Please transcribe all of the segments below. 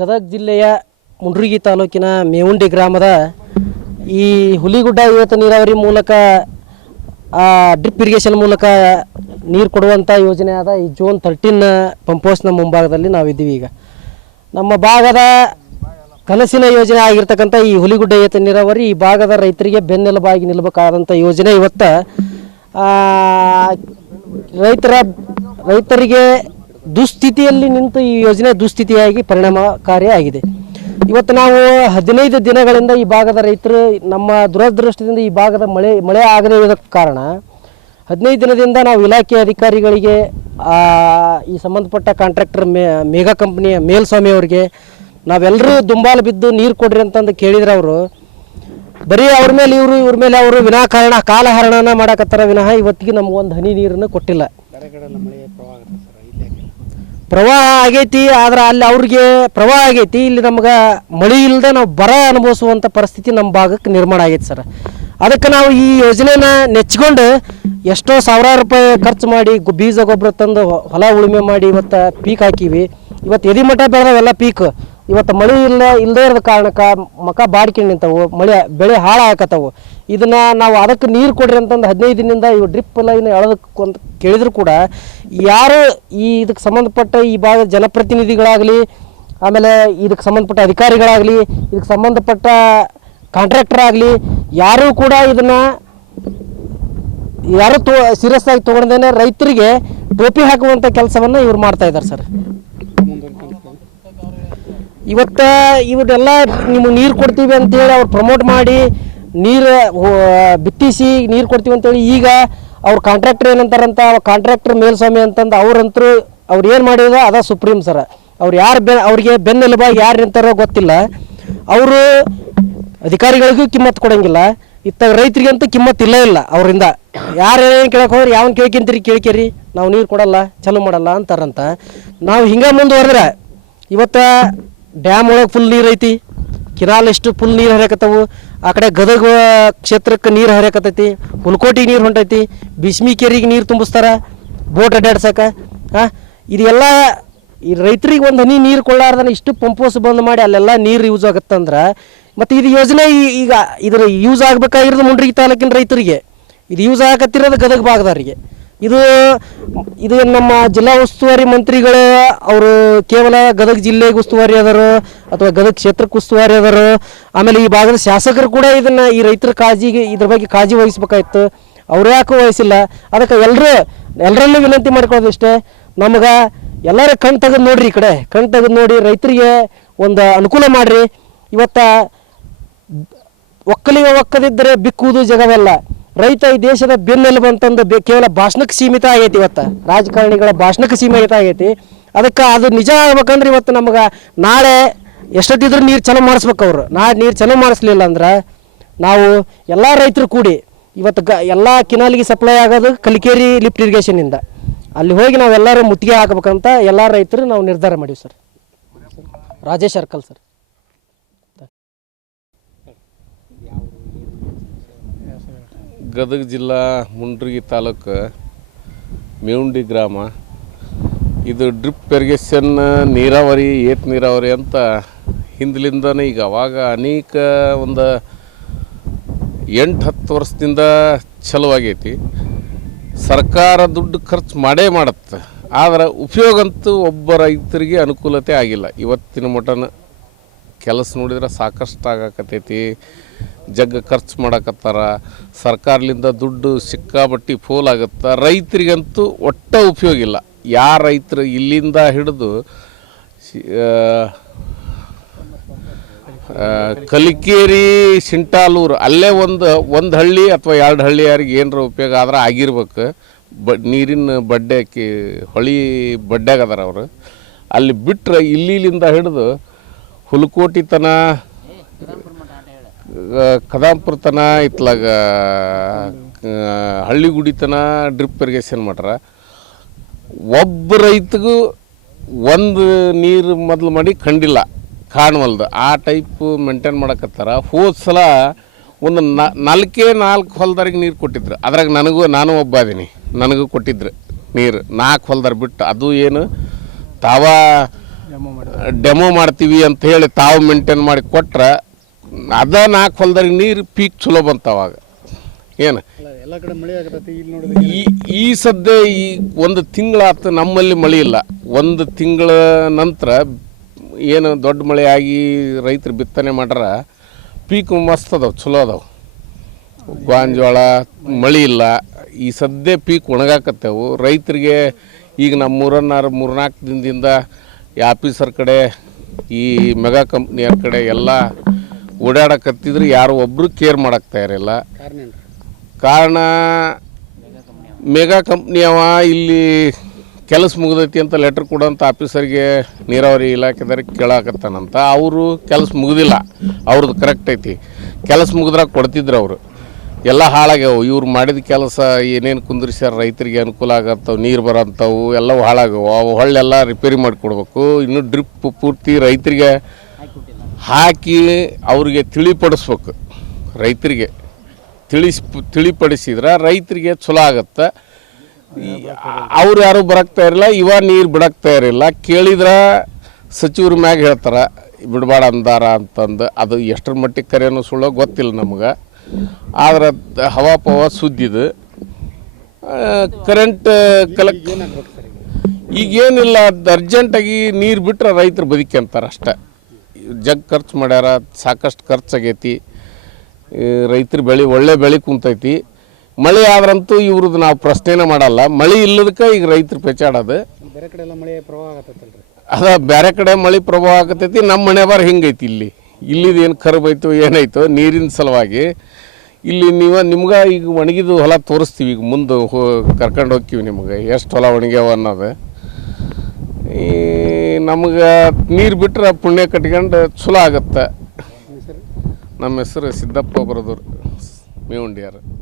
ಗದಗ ಜಿಲ್ಲೆಯ ಮುಂಡ್ರಿಗಿ ತಾಲೂಕಿನ ಮೇವುಂಡಿ ಗ್ರಾಮದ ಈ ಹುಲಿಗುಡ್ಡ ಇವತ್ತು ನೀರಾವರಿ ಮೂಲಕ ಡ್ರಿಪ್ ಇರಿಗೇಷನ್ ಮೂಲಕ ನೀರು ಕೊಡುವಂಥ ಯೋಜನೆ ಆದ ಈ ಜೂನ್ ತರ್ಟೀನ್ ಪಂಪ್ ಹೌಸ್ನ ಮುಂಭಾಗದಲ್ಲಿ ನಾವಿದ್ದೀವಿ ಈಗ. ನಮ್ಮ ಭಾಗದ ಕನಸಿನ ಯೋಜನೆ ಆಗಿರ್ತಕ್ಕಂಥ ಈ ಹುಲಿಗುಡ್ಡ ಏತ ನೀರಾವರಿ, ಈ ಭಾಗದ ರೈತರಿಗೆ ಬೆನ್ನೆಲುಬಾಗಿ ನಿಲ್ಲಬೇಕಾದಂಥ ಯೋಜನೆ ಇವತ್ತು ರೈತರ, ರೈತರಿಗೆ ದುಸ್ಥಿತಿಯಲ್ಲಿ ನಿಂತು ಈ ಯೋಜನೆ ದುಸ್ಥಿತಿಯಾಗಿ ಪರಿಣಾಮಕಾರಿಯಾಗಿದೆ. ಇವತ್ತು ನಾವು ಹದಿನೈದು ದಿನಗಳಿಂದ ಈ ಭಾಗದ ರೈತರು ನಮ್ಮ ದುರದೃಷ್ಟದಿಂದ ಈ ಭಾಗದ ಮಳೆ ಮಳೆ ಆಗದೇ ಇರೋದಕ್ಕೆ ಕಾರಣ ಹದಿನೈದು ದಿನದಿಂದ ನಾವು ಇಲಾಖೆ ಅಧಿಕಾರಿಗಳಿಗೆ ಈ ಸಂಬಂಧಪಟ್ಟ ಕಾಂಟ್ರಾಕ್ಟರ್ ಮೇ, ಮೇಘಾ ಕಂಪ್ನಿಯ ಮೇಲ್ಸ್ವಾಮಿ ಅವರಿಗೆ ನಾವೆಲ್ಲರೂ ದುಂಬಾಲು ಬಿದ್ದು ನೀರು ಕೊಡ್ರಿ ಅಂತಂದು ಕೇಳಿದ್ರೆ ಅವರು, ಬರೀ ಅವ್ರ ಮೇಲೆ ಇವರು, ಇವ್ರ ಮೇಲೆ ಅವರು ವಿನಾಕಾರಣ, ಕಾಲಹರಣನ ಮಾಡಕತ್ತಾರ ವಿನಃ ಇವತ್ತಿಗೆ ನಮ್ಗೊಂದು ಹನಿ ನೀರನ್ನು ಕೊಟ್ಟಿಲ್ಲ. ಪ್ರವಾಹ ಆಗೈತಿ, ಆದ್ರೆ ಅಲ್ಲಿ ಅವ್ರಿಗೆ ಪ್ರವಾಹ ಆಗೈತಿ, ಇಲ್ಲಿ ನಮ್ಗೆ ಮಳೆ ಇಲ್ಲದೆ ನಾವು ಬರ ಅನುಭವಿಸುವಂಥ ಪರಿಸ್ಥಿತಿ ನಮ್ಮ ಭಾಗಕ್ಕೆ ನಿರ್ಮಾಣ ಆಗೈತಿ ಸರ್. ಅದಕ್ಕೆ ನಾವು ಈ ಯೋಜನೆನ ನೆಚ್ಕೊಂಡು ಎಷ್ಟೋ ಸಾವಿರಾರು ರೂಪಾಯಿ ಖರ್ಚು ಮಾಡಿ ಬೀಜ, ಗೊಬ್ಬರ ತಂದು ಹೊಲ ಉಳುಮೆ ಮಾಡಿ ಇವತ್ತು ಪೀಕ್ ಹಾಕಿವಿ. ಇವತ್ತು ಎದಿ ಮಠ ಬೆಳೆದವೆಲ್ಲ ಪೀಕ್ ಇವತ್ತು ಮಳೆ ಇಲ್ಲ ಇಲ್ಲದೇ ಇರೋದ ಕಾರಣಕ್ಕೆ ಮಕ ಬಾಡ್ಕೊಂಡು ನಿಂತವು, ಮಳೆ, ಬೆಳೆ ಹಾಳಾಗತ್ತವು ಇದನ್ನ ನಾವು ಅದಕ್ಕೆ ನೀರು ಕೊಡ್ರಿ ಅಂತಂದು ಹದಿನೈದು ದಿನದಿಂದ ಇವು ಡ್ರಿಪ್ ಲೈನ್ ಎಳದಕ್ಕೆ ಅಂತ ಕೇಳಿದ್ರು ಕೂಡ ಯಾರು ಈ ಇದಕ್ಕೆ ಸಂಬಂಧಪಟ್ಟ ಈ ಭಾಗದ ಜನಪ್ರತಿನಿಧಿಗಳಾಗಲಿ, ಆಮೇಲೆ ಇದಕ್ಕೆ ಸಂಬಂಧಪಟ್ಟ ಅಧಿಕಾರಿಗಳಾಗಲಿ ಇದಕ್ಕೆ ಸಂಬಂಧಪಟ್ಟ ಕಾಂಟ್ರಾಕ್ಟರ್ ಆಗಲಿ ಯಾರೂ ಕೂಡ ಇದನ್ನ ಯಾರು ತೋ ಸೀರಿಯಸ್ ಆಗಿ ತೊಗೊಂಡೇನೆ ರೈತರಿಗೆ ಟೋಪಿ ಹಾಕುವಂಥ ಕೆಲಸವನ್ನು ಇವ್ರು ಮಾಡ್ತಾ ಇದ್ದಾರೆ ಸರ್. ಇವತ್ತ ಇವನ್ನೆಲ್ಲ ನಿಮಗೆ ನೀರು ಕೊಡ್ತೀವಿ ಅಂತೇಳಿ ಅವ್ರು ಪ್ರಮೋಟ್ ಮಾಡಿ, ನೀರು ಬಿತ್ತಿಸಿ ನೀರು ಕೊಡ್ತೀವಿ ಅಂತೇಳಿ ಈಗ ಅವ್ರ ಕಾಂಟ್ರಾಕ್ಟರ್ ಏನಂತಾರಂತ ಕಾಂಟ್ರಾಕ್ಟರ್ ಮೇಲ್ಸ್ವಾಮಿ ಅಂತಂದು ಅವರಂತೂ ಅವ್ರು ಏನು ಮಾಡಿದ ಅದ ಸುಪ್ರೀಂ ಸರ. ಅವ್ರು ಯಾರು ಬೆ, ಅವ್ರಿಗೆ ಬೆನ್ನೆಲುಬಾಗಿ ಯಾರು ನಿಂತಾರೋ ಗೊತ್ತಿಲ್ಲ. ಅವರು ಅಧಿಕಾರಿಗಳಿಗೂ ಕಿಮ್ಮತ್ತು ಕೊಡಂಗಿಲ್ಲ. ಇತ್ತ ರೈತರಿಗಂತೂ ಕಿಮ್ಮತ್ತು ಇಲ್ಲ ಇಲ್ಲ ಅವರಿಂದ. ಯಾರು ಏನು ಕೇಳಕ್ಕೆ ಹೋದ್ರೆ, ಯಾವನ್ ಕೇಳ್ಕೊಂತೀರಿ, ಕೇಳ್ಕೇರಿ, ನಾವು ನೀರು ಕೊಡಲ್ಲ, ಚಲೋ ಮಾಡಲ್ಲ ಅಂತಾರಂತ. ನಾವು ಹಿಂಗೆ ಮುಂದುವರೆದ್ರೆ ಇವತ್ತು ಡ್ಯಾಮ್ ಒಳಗೆ ಫುಲ್ ನೀರು ಐತಿ. ಕಿನಾಲ್ ಎಷ್ಟು ಫುಲ್ ನೀರು ಹರಿಯಕತ್ತವು. ಆ ಕಡೆ ಗದಗ ಕ್ಷೇತ್ರಕ್ಕೆ ನೀರು ಹರಿಯಕತ್ತೈತಿ. ಹುಲ್ಕೋಟಿಗೆ ನೀರು ಹೊಂಟೈತಿ. ಬಿಸ್ಮಿ ಕೆರಿಗೆ ನೀರು ತುಂಬಿಸ್ತಾರ. ಬೋಟ್ ಅಡ್ಡಾಡ್ಸಕ್ಕೆ ಹಾಂ ಇದೆಲ್ಲ ಈ ರೈತರಿಗೆ ಒಂದು ಹನಿ ನೀರು ಕೊಳ್ಳಾರ್ದನ ಇಷ್ಟು ಪಂಪೋಸ್ ಬಂದ್ ಮಾಡಿ ಅಲ್ಲೆಲ್ಲ ನೀರು ಯೂಸ್ ಆಗುತ್ತಂದ್ರೆ, ಮತ್ತು ಇದು ಯೋಜನೆ ಈಗ ಇದರ ಯೂಸ್ ಆಗ್ಬೇಕಾಗಿರೋದು ಮುಂಡ್ರಿಗಿ ತಾಲೂಕಿನ ರೈತರಿಗೆ. ಇದು ಯೂಸ್ ಆಗತ್ತಿರೋದು ಗದಗ ಭಾಗದವರಿಗೆ. ಇದು ಇದು ನಮ್ಮ ಜಿಲ್ಲಾ ಉಸ್ತುವಾರಿ ಮಂತ್ರಿಗಳು ಅವರು ಕೇವಲ ಗದಗ ಜಿಲ್ಲೆಗೆ ಉಸ್ತುವಾರಿ ಅದಾರು ಅಥವಾ ಗದಗ ಕ್ಷೇತ್ರಕ್ಕೆ ಉಸ್ತುವಾರಿ ಅದಾರು ಆಮೇಲೆ ಈ ಭಾಗದ ಶಾಸಕರು ಕೂಡ ಇದನ್ನ ಈ ರೈತರ ಕಾಳಜಿಗೆ ಇದ್ರ ಬಗ್ಗೆ ಕಾಳಜಿ ವಹಿಸ್ಬೇಕಾಯ್ತು. ಅವ್ರು ಯಾಕೆ ವಹಿಸಿಲ್ಲ. ಅದಕ್ಕೆ ಎಲ್ಲರೂ ಎಲ್ಲರಲ್ಲೂ ವಿನಂತಿ ಮಾಡ್ಕೊಳ್ಳೋದು ಇಷ್ಟೇ ನಮ್ಗೆ ಎಲ್ಲರೂ ಕಣ್ ತೆಗೆದು ನೋಡ್ರಿ ಈ ಕಡೆ. ಕಣ್ ತೆಗೆದು ನೋಡಿ ರೈತರಿಗೆ ಒಂದು ಅನುಕೂಲ ಮಾಡ್ರಿ. ಇವತ್ತು ಒಕ್ಕಲಿಗೆ ಒಕ್ಕದಿದ್ದರೆ ಬಿಕ್ಕುವುದು ಜಗವೆಲ್ಲ ರೈತ ಈ ದೇಶದ ಬೆನ್ನೆಲುಬು ಅಂತಂದು ಕೇವಲ ಭಾಷಣಕ್ಕೆ ಸೀಮಿತ ಆಗೈತಿ ಇವತ್ತು. ರಾಜಕಾರಣಿಗಳ ಭಾಷಣಕ್ಕೆ ಸೀಮಿತ ಆಗೈತಿ. ಅದಕ್ಕೆ ಅದು ನಿಜ ಆಗ್ಬೇಕಂದ್ರೆ ಇವತ್ತು ನಮಗೆ ನಾಳೆ ಎಷ್ಟೊತ್ತಿದ್ರು ನೀರು ಚಲೋ ಮಾಡಿಸ್ಬೇಕು ಅವರು. ನಾಳೆ ನೀರು ಚಲೋ ಮಾಡಿಸ್ಲಿಲ್ಲ ಅಂದ್ರೆ ನಾವು ಎಲ್ಲ ರೈತರು ಕೂಡಿ ಇವತ್ತು ಗ ಎಲ್ಲ ಕಿನಾಲಿಗೆ ಸಪ್ಲೈ ಆಗೋದು ಕಲಿಕೇರಿ ಲಿಫ್ಟ್ ಇರಿಗೇಷನಿಂದ ಅಲ್ಲಿ ಹೋಗಿ ನಾವೆಲ್ಲರೂ ಮುತ್ತಿಗೆ ಹಾಕ್ಬೇಕಂತ ಎಲ್ಲ ರೈತರು ನಾವು ನಿರ್ಧಾರ ಮಾಡೀವಿ ಸರ್. ರಾಜೇಶ್ ಅರ್ಕಲ್ ಸರ್. ಗದಗ ಜಿಲ್ಲಾ ಮುಂಡ್ರಿಗಿ ತಾಲೂಕು ಮೇವುಂಡಿ ಗ್ರಾಮ. ಇದು ಡ್ರಿಪ್ ಇರಿಗೇಷನ್, ನೀರಾವರಿ, ಏತ್ ನೀರಾವರಿ ಅಂತ ಹಿಂದ್ಲಿಂದನೇ ಈಗ ಅವಾಗ ಅನೇಕ ಒಂದು ಎಂಟು ಹತ್ತು ವರ್ಷದಿಂದ ಚಲೋ ಆಗೈತಿ ಸರ್ಕಾರ ದುಡ್ಡು ಖರ್ಚು ಮಾಡೇ ಮಾಡತ್ತೆ. ಆದರೆ ಉಪಯೋಗ ಅಂತೂ ಒಬ್ಬ ರೈತರಿಗೆ ಅನುಕೂಲತೆ ಆಗಿಲ್ಲ. ಇವತ್ತಿನ ಮಟನ ಕೆಲಸ ನೋಡಿದ್ರೆ ಸಾಕಷ್ಟು ಆಗಾಕತ್ತೈತಿ. ಜಗ್ಗ ಖರ್ಚು ಮಾಡಕತ್ತಾರ ಸರ್ಕಾರದಿಂದ ದುಡ್ಡು ಸಿಕ್ಕಾಬಟ್ಟಿ ಫೋಲ್ ಆಗುತ್ತೆ, ರೈತರಿಗಂತೂ ಒಟ್ಟ ಉಪಯೋಗ ಇಲ್ಲ. ಯಾ ರೈತರು ಇಲ್ಲಿಂದ ಹಿಡಿದು ಕಲಿಕೇರಿ ಸಿಂಟಾಲೂರು ಅಲ್ಲೇ ಒಂದು ಒಂದು ಹಳ್ಳಿ ಅಥವಾ ಎರಡು ಹಳ್ಳಿ ಯಾರಿಗೆ ಏನರ ಉಪಯೋಗ ಆದ್ರೆ ಆಗಿರ್ಬೇಕು. ಬ, ನೀರಿನ ಬಡ್ಡೆಕಿ ಹೊಳಿ ಬಡ್ಡೆಗದಾರ ಅವರು. ಅಲ್ಲಿ ಬಿಟ್ಟರೆ ಇಲ್ಲಿಲಿಂದ ಹಿಡಿದು ಹುಲಕೋಟಿ ತನ ಕದಾಂಪುರ ತನ ಇತ್ಲಾಗ ಹಳ್ಳಿಗುಡಿ ತನ ಡ್ರಿಪ್ ಇರಿಗೇಷನ್ ಮಾಡ್ರ. ಒಬ್ಬ ರೈತಗೂ ಒಂದು ನೀರು ಮೊದಲು ಮಾಡಿ ಕಂಡಿಲ್ಲ ಕಾಣವಲ್ದು. ಆ ಟೈಪ್ ಮೇಂಟೈನ್ ಮಾಡಕತ್ತಾರ. ಹೋದ ಸಲ ಒಂದು ನಾಲ್ಕೇ ನಾಲ್ಕು ಹೊಲ್ದಾರಿಗೆ ನೀರು ಕೊಟ್ಟಿದ್ರು. ಅದ್ರಾಗ ನನಗೂ ನಾನು ಒಬ್ಬ ಅದೀನಿ. ನನಗೂ ಕೊಟ್ಟಿದ್ರು ನೀರು. ನಾಲ್ಕು ಹೊಲ್ದಾರ ಬಿಟ್ಟು. ಅದು ಏನು ತಾವ ಡೆಮೋ ಮಾಡ್ತೀವಿ ಅಂತ ಹೇಳಿ ತಾವು ಮೇಂಟೈನ್ ಮಾಡಿ ಕೊಟ್ರೆ ಅದ ನಾಲ್ಕು ಹೊಲ್ದಾಗ ನೀರು ಪೀಕ್ ಚಲೋ ಬಂತವಾಗ ಏನು? ಎಲ್ಲ ಕಡೆ ಮಳೆ ಆಗತೈತಿ ಇಲ್ಲಿ ನೋಡಿದ್ರೆ ಈ ಈ ಸದ್ಯ ಈ ಒಂದು ತಿಂಗಳಾತು ನಮ್ಮಲ್ಲಿ ಮಳೆ ಇಲ್ಲ. ಒಂದು ತಿಂಗಳ ನಂತರ ಏನು ದೊಡ್ಡ ಮಳೆ ಆಗಿ ರೈತರು ಬಿತ್ತನೆ ಮಾಡ್ರ ಪೀಕ್ ಮಸ್ತ್ ಅದಾವ ಚಲೋ ಅದಾವೆ. ಗಾಂಜೋಳ ಮಳೆ ಇಲ್ಲ. ಈ ಸದ್ಯ ಪೀಕ್ ಒಣಗಾಕತ್ತೇವು. ರೈತರಿಗೆ ಈಗ ನಮ್ಮ ಮೂರನ್ನಾರು ಮೂರ್ನಾಲ್ಕು ದಿನದಿಂದ ಈ ಆಫೀಸರ್ ಕಡೆ ಈ ಮೆಗಾ ಕಂಪ್ನಿಯರ ಕಡೆ ಎಲ್ಲ ಓಡಾಡಕತ್ತಿದ್ರೆ ಯಾರು ಒಬ್ಬರು ಕೇರ್ ಮಾಡಕ್ಕೆ ತಯಾರಿಲ್ಲ. ಕಾರಣ ಮೇಘಾ ಕಂಪ್ನಿ ಅವ ಇಲ್ಲಿ ಕೆಲಸ ಮುಗ್ದೈತಿ ಅಂತ ಲೆಟ್ರ್ ಕೊಡೋಂಥ ಆಫೀಸರ್ಗೆ ನೀರಾವರಿ ಇಲಾಖೆದಾರ ಕೇಳಾಕತ್ತಾನಂತ. ಅವರು ಕೆಲಸ ಮುಗಿದಿಲ್ಲ ಅವ್ರದ್ದು ಕರೆಕ್ಟ್ ಐತಿ. ಕೆಲಸ ಮುಗಿದ್ರಾಗ ಕೊಡ್ತಿದ್ರು ಅವರು. ಎಲ್ಲ ಹಾಳಾಗ್ಯಾವು ಇವ್ರು ಮಾಡಿದ ಕೆಲಸ ಏನೇನು ಕುಂದ್ರಿಸ್ಯಾರ ರೈತರಿಗೆ ಅನುಕೂಲ ಆಗತ್ತವು ನೀರು ಬರೋಂಥವು ಎಲ್ಲವೂ ಹಾಳಾಗವು ಅವು ಹೊಳ್ಳೆಲ್ಲ ರಿಪೇರಿ ಮಾಡಿಕೊಡ್ಬೇಕು ಇನ್ನು ಡ್ರಿಪ್ ಪೂರ್ತಿ ರೈತರಿಗೆ ಹಾಕಿ ಅವ್ರಿಗೆ ತಿಳಿಪಡಿಸ್ಬೇಕು. ರೈತರಿಗೆ. ತಿಳಿಸ್, ತಿಳಿಪಡಿಸಿದ್ರೆ ರೈತರಿಗೆ ಚಲೋ ಆಗತ್ತೆ. ಅವ್ರು ಯಾರು ಬರಕ್ಕೆ ತಯಾರಿಲ್ಲ, ಇವ ನೀರು ಬಿಡಕ್ಕೆ ತಯಾರಿಲ್ಲ. ಕೇಳಿದ್ರೆ ಸಚಿವ್ರ ಮ್ಯಾಗ ಹೇಳ್ತಾರೆ, ಬಿಡಬೇಡ ಅಂದಾರ ಅಂತಂದು. ಅದು ಎಷ್ಟರ ಮಟ್ಟಿಗೆ ಕರೆನೋ ಸುಳ್ಳೋ ಗೊತ್ತಿಲ್ಲ ನಮ್ಗೆ. ಆದ್ರೆ ಹವಾಪವ ಹವಾ ಪವ ಸುದ್ದಿದು. ಕರೆಂಟ್ ಕಲೆಕ್ಟ್ ಈಗ ಈಗೇನಿಲ್ಲ, ಅದು ಅರ್ಜೆಂಟಾಗಿ ನೀರು ಬಿಟ್ಟರೆ ರೈತರು ಬದುಕ್ಯಂತಾರೆ ಅಷ್ಟೆ. ಜಗ್ ಖರ್ಚು ಮಾಡ್ಯಾರ ಸಾಕಷ್ಟು ಖರ್ಚಾಗೈತಿ ರೈತರು ಬೆಳೆ ಒಳ್ಳೆ ಬೆಳೆ ಕುಂತೈತಿ. ಮಳೆ ಆದ್ರಂತೂ ಇವ್ರದ್ದು ನಾವು ಪ್ರಶ್ನೆನೇ ಮಾಡಲ್ಲ. ಮಳೆ ಇಲ್ಲದಕ್ಕೆ ಈಗ ರೈತರು ಪೆಚಾಡೋದು. ಬೇರೆ ಕಡೆ ಎಲ್ಲ ಮಳೆ ಪ್ರಭಾವ ಆಗತ್ತಲ್ರಿ? ಅದ ಬೇರೆ ಕಡೆ ಮಳೆ ಪ್ರಭಾವ ಆಗತೈತಿ. ನಮ್ಮ ಮನೆ ಬಾರ ಹಿಂಗೈತಿ ಇಲ್ಲಿ? ಇಲ್ಲಿದು ಏನು ಕರ್ಬೈತು ಏನಾಯ್ತು ನೀರಿನ ಸಲುವಾಗಿ. ಇಲ್ಲಿ ನೀವು ನಿಮ್ಗೆ ಈಗ ಒಣಗಿದ ಹೊಲ ತೋರಿಸ್ತೀವಿ. ಈಗ ಮುಂದೆ ಹೋ ಕರ್ಕೊಂಡು ಹೋಗ್ತೀವಿ ನಿಮ್ಗೆ. ಎಷ್ಟು ಹೊಲ ಒಣಗ್ಯಾವ ಅನ್ನೋದು. ಈ ನಮ್ಗೆ ನೀರು ಬಿಟ್ರೆ ಪುಣ್ಯ ಕಟ್ಕೊಂಡು ಚಲೋ ಆಗತ್ತೆ. ನಮ್ಮ ಹೆಸರು ಸಿದ್ದಪ್ಪ ಬರೋದವ್ರು ಮೇವುಂಡಿಯಾರು.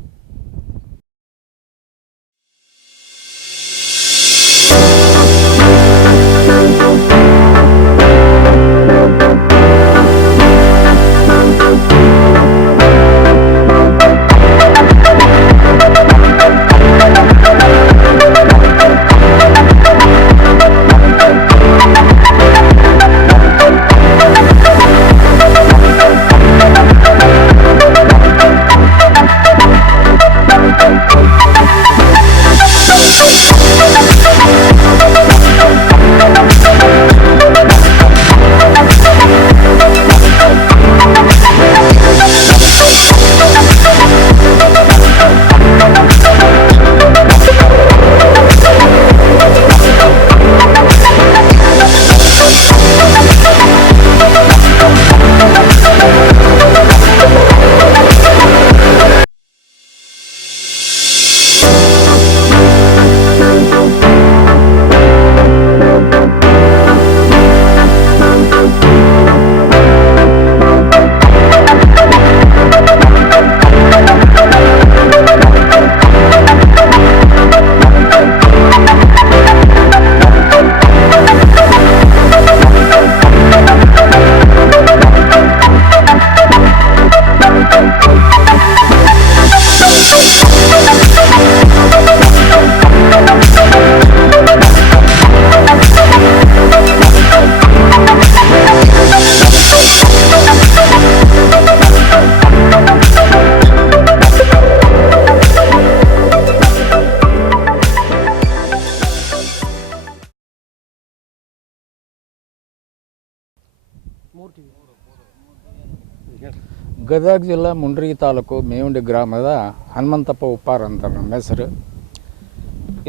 ಗದಗ ಜಿಲ್ಲಾ ಮುಂಡ್ರಿ ತಾಲೂಕು ಮೇವುಂಡಿ ಗ್ರಾಮದ ಹನುಮಂತಪ್ಪ ಉಪ್ಪಾರ ಅಂತ ನಮ್ಮ ಹೆಸರು.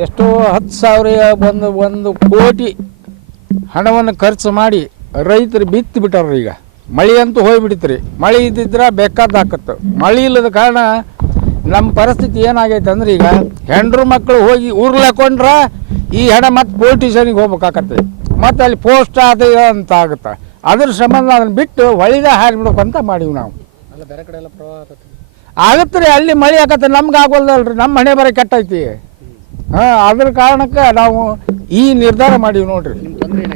ಎಷ್ಟೋ ಹತ್ತು ಸಾವಿರ ಒಂದು ಒಂದು ಕೋಟಿ ಹಣವನ್ನು ಖರ್ಚು ಮಾಡಿ ರೈತರು ಬಿತ್ತು ಬಿಟ್ಟಾರ ಈಗ. ಮಳೆ ಅಂತೂ ಹೋಗಿಬಿಡ್ತೀರಿ ಮಳೆ ಇದ್ದಿದ್ರೆ ಬೇಕಾದ ಮಳೆ ಇಲ್ಲದ ಕಾರಣ ನಮ್ಮ ಪರಿಸ್ಥಿತಿ ಏನಾಗೈತೆ ಅಂದ್ರೆ ಈಗ ಹೆಂಡ್ರು ಮಕ್ಕಳು ಹೋಗಿ ಉರ್ಲಾಕೊಂಡ್ರ ಈ ಹಣ ಮತ್ತೆ ಪೊಲಿಟಿಷನಿಗೆ ಹೋಗ್ಬೇಕಾಗತ್ತೆ ಮತ್ತು ಅಲ್ಲಿ ಪೋಸ್ಟ್ ಅದು ಅಂತ ಆಗುತ್ತೆ? ಅದ್ರ ಸಂಬಂಧ ಅದನ್ನು ಬಿಟ್ಟು ಹೊಳಿದ ಹಾರಿಬಿಡ್ಬೇಕು ಅಂತ ಮಾಡೀವಿ ನಾವು. ಬೇರೆ ಕಡೆ ಎಲ್ಲ ಪ್ರವಾಹ ಆಗತ್ತೆ ಆಗತ್ತೆ ರೀ ಅಲ್ಲಿ ಮಳೆ ಆಗತ್ತೆ ನಮ್ಗೆ ಆಗೋಲ್ದಲ್ರಿ ನಮ್ಮ ಮನೆ ಬರೋ ಕೆಟ್ಟೈತಿ. ಹಾಂ ಅದ್ರ ಕಾರಣಕ್ಕೆ ನಾವು ಈ ನಿರ್ಧಾರ ಮಾಡೀವಿ ನೋಡ್ರಿ. ನಿಮ್ಮ ತೊಂದರೆ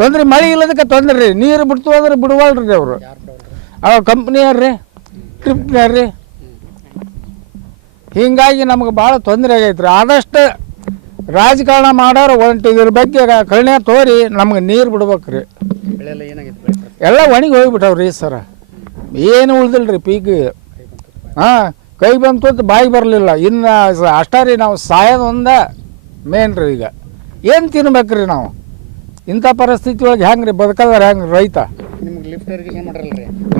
ತೊಂದ್ರೆ ಮಳೆ ಇಲ್ಲದಕ್ಕೆ ತೊಂದರೆ ರೀ ನೀರು ಬಿಡ್ತು ಅಂದ್ರೆ ಬಿಡುವಲ್ರಿ ಅವರು ಯಾರು ಅವ ಕಂಪ್ನಿಯವ್ರಿ ಟ್ರಿಪ್ನವ್ರಿ ಹಿಂಗಾಗಿ ನಮ್ಗೆ ಭಾಳ ತೊಂದರೆ ಆಗೈತೆ ರೀ ಆದಷ್ಟು ರಾಜಕಾರಣ ಮಾಡೋರು ಒಂಟು ಇದ್ರ ಬಗ್ಗೆ ಕರುಣೆ ತೋರಿ ನಮ್ಗೆ ನೀರು ಬಿಡ್ಬೇಕು ರೀ ಬೆಳೆ ಎಲ್ಲ ಏನಾಗೈತೆ ಬೆಳೆ ಪರಿಸ್ಥಿತಿ? ಎಲ್ಲ ಒಣಗಿ ಹೋಗ್ಬಿಟ್ಟವ್ರಿ ಸರ. ಏನು ಉಳ್ದಿಲ್ಲ ರೀ ಪೀಕ್. ಹಾಂ ಕೈ ಬಂತು ಬಾಯಿ ಬರಲಿಲ್ಲ. ಇನ್ನು ಅಷ್ಟೇ ರೀ ನಾವು ಸಾಯೋದು ಒಂದ ಮೇನ್ ರೀ ಈಗ. ಏನು ತಿನ್ಬೇಕ್ರಿ ನಾವು? ಇಂಥ ಪರಿಸ್ಥಿತಿ ಒಳಗೆ ಹೆಂಗೆ ರೀ ಬದುಕದಾರ ಹೆಂಗೆ ರೈತ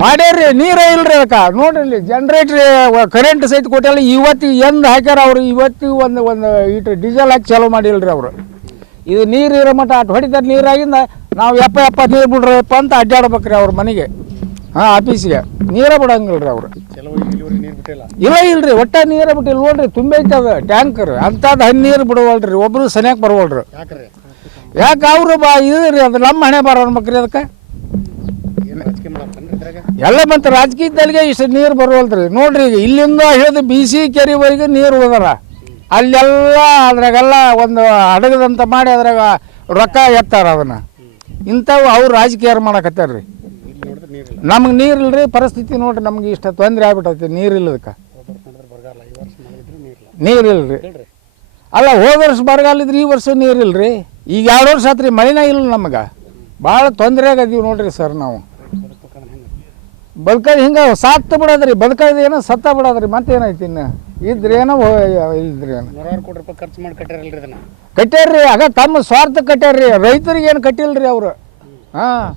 ಮಾಡ್ಯಾರ್ರಿ ನೀರೇ ಇಲ್ರಿ ಅದಕ್ಕೆ. ನೋಡ್ರಿ ಜನರೇಟರ್ ಜನ್ರೇಟ್ರಿ ಕರೆಂಟ್ ಸಹಿತ ಕೊಟ್ಟಲ್ಲ ಇವತ್ತು ಎಂದು ಹಾಕ್ಯಾರ ಅವ್ರು ಇವತ್ತು ಒಂದು ಒಂದು ಇಟ್ಟು ಡೀಸೆಲ್ ಹಾಕಿ ಚಾಲೂ ಮಾಡಿಲ್ರಿ ಅವರು. ಇದು ನೀರು ಇರೋ ಮಟ್ಟ ಅಟ್ ಹೊಡಿತಾರೆ ನೀರಾಗಿಂದ ನಾವು ಎಪ್ಪ ಎಪ್ಪ ನೀರು ಬಿಡ್ರಪ್ಪ ಅಂತ ಅಡ್ಡಾಡ್ಬೇಕ್ರಿ ಅವ್ರ ಮನೆಗೆ. ಹಾಂ, ಆಫೀಸಿಗೆ. ನೀರೇ ಅವರು. ಇಲ್ಲಿವರೆಗೆ ನೀರು ಬಿಟ್ಟಿಲ್ಲ ಇಲ್ಲ ಇಲ್ರಿ, ಒಟ್ಟ ನೀರ ಬಿಟ್ಟಿಲ್ಲ ನೋಡ್ರಿ, ತುಂಬ ಅದು ಟ್ಯಾಂಕರ್ ಅಂಥದ್ದು ಹಣ್ಣು ನೀರು ಬಿಡವಲ್ರಿ, ಒಬ್ರು ಸನಿಯಾಗಿ ಬರವಲ್ರಿ. ಯಾಕೆ ಅವರು ಬಾ ಇದು ರೀ ಅದು ನಮ್ಮ ಹಣೆ ಬಾರ ಅನ್ಬೇಕ್ರಿ ಅದಕ್ಕೆ? ಎಲ್ಲ ಮತ್ತು ರಾಜಕೀಯದಲ್ಲಿಗೆ ಇಷ್ಟು ನೀರು ಬರುವಲ್ರಿ. ನೋಡ್ರಿ, ಈಗ ಇಲ್ಲಿಂದ ಹಿಡಿದು ಬಿ ಸಿ ಕೆರೆವರೆಗೆ ನೀರು ಹೋದಾರ ಅಲ್ಲೆಲ್ಲ ಅದ್ರಾಗೆಲ್ಲ ಒಂದು ಹಡಗದಂತ ಮಾಡಿ ಅದ್ರಾಗ ರೊಕ್ಕ ಎತ್ತಾರ ಅದನ್ನು. ಇಂಥವು ಅವ್ರು ರಾಜಕೀಯ ಮಾಡಕತ್ತಾರ್ರಿ. ನಮಗೆ ನೀರಿಲ್ರಿ ಇಲ್ರಿ ಪರಿಸ್ಥಿತಿ ನೋಡ್ರಿ ನಮ್ಗೆ ಇಷ್ಟ ತೊಂದರೆ ಆಗ್ಬಿಟ್ಟೈತಿ ನೀರು ಇಲ್ಲದಕ್ಕೆ ಹೋದ ವರ್ಷ ನೋಡಿದ್ರೆ ಬರಗಾಲ ಈ ವರ್ಷ ಮಾಡಿದ್ರೆ ನೀರಿಲ್ಲ ನೀರು ಇಲ್ರಿ ಅಲ್ಲ ಹೋದ ವರ್ಷ ಬರಗಾಲ ಇದ್ರೆ ಈ ವರ್ಷ ನೀರಿಲ್ರಿ. ಈಗ ಎರಡು ವರ್ಷ ಆತ್ರಿ ಮಳಿನೇ ಇಲ್ಲ ನಮಗೆ. ಭಾಳ ತೊಂದರೆ ಆಗದೀವಿ ನೋಡ್ರಿ ಸರ್ ನಾವು. ಬದುಕೋದು ಹಿಂಗೆ ಸಾತ್ತ ಬಿಡೋದ್ರಿ ಬದುಕೋದು ಏನೋ ಸತ್ತ ಬಿಡೋದ್ರಿ ಮತ್ತೇನೈತಿ ಇನ್ನು? ಇದ್ರೇನೋ ಏನೋ ಇದ್ರಿ ಕೋಟಿ ರೂಪಾಯಿ ಖರ್ಚು ಮಾಡಿ ಕಟ್ಟಿರಲ್ರಿ ಇದನ್ನ? ಕಟ್ಯಾರ್ರಿ ಆಗ ತಮ್ಮ ಸ್ವಾರ್ಥ ಕಟ್ಟ್ಯಾರ್ರಿ ರೈತರಿಗೆ ಏನು ಕಟ್ಟಿಲ್ರಿ ಅವರು? ಹಾಂ.